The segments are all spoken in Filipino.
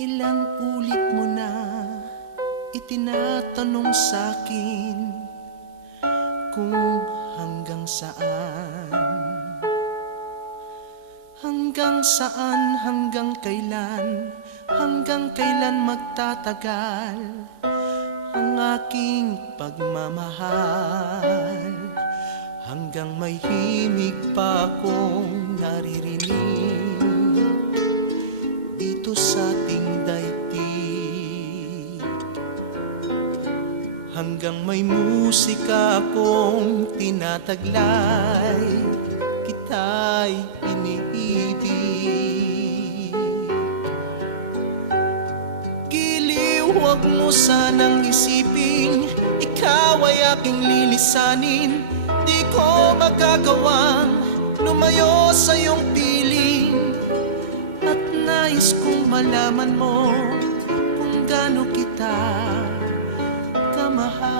Ilang ulit mo na itinatanong sa'kin kung hanggang saan, hanggang kailan magtatagal ang aking pagmamahal. Hanggang may himig pa akong naririnig dito sa ating daigdig. Hanggang may musika akong tinataglay, kita'y iniibig. Giliw, huwag mo sanang isiping ikaw ay aking lilisanin. Di ko magagawang lumayo sa iyong piling, at nais kong malaman mo kung gaano kita kamahal.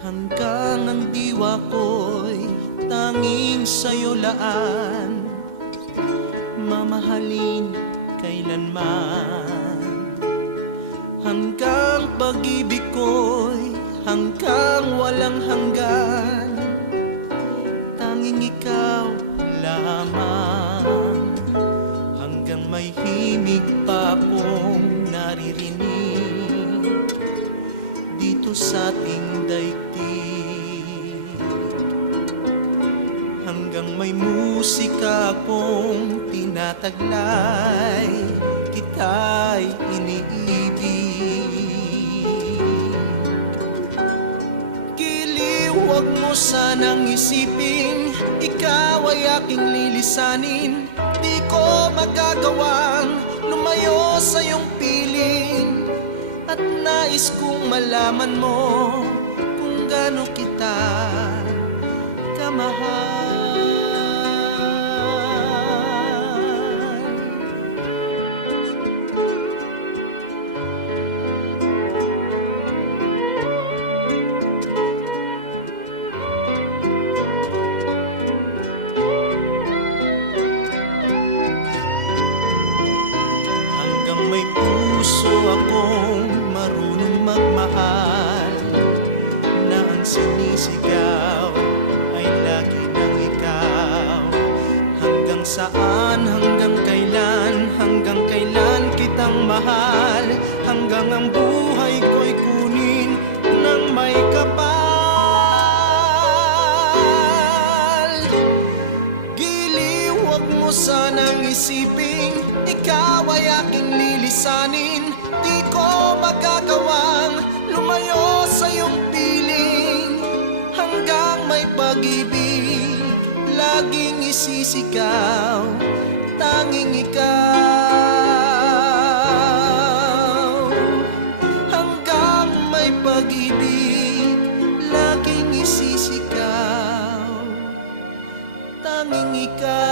Hanggang ang diwa ko'y tanging sa'yo laan, mamahalin kailanman. Hanggang pag-ibig ko'y hanggang walang hanggan, tanging ikaw lamang. Hanggang may himig pa akong naririnig dito sa ating daigdig. Hanggang may musika akong tinataglay, kita'y iniibig. Giliw, huwag mo sanang isiping ikaw ay aking lilisanin. Di ko magagawang lumayo sa iyong piling, at nais kong malaman mo kung gaano kita kamahal. Hanggang may puso akong marunong magmahal, na ang sinisigaw ay lagi ng ikaw. Hanggang saan, hanggang kailan kitang mahal, hanggang ang buhay ko'y kunin ng may kapal. Giliw, huwag mo sanang isiping ikaw ay aking lilisanin. Di ko magagawang lumayo sa iyong piling, hanggang may pag-ibig laging isisigaw, tanging ikaw. Hanggang may pag-ibig laging isisigaw, tanging ikaw.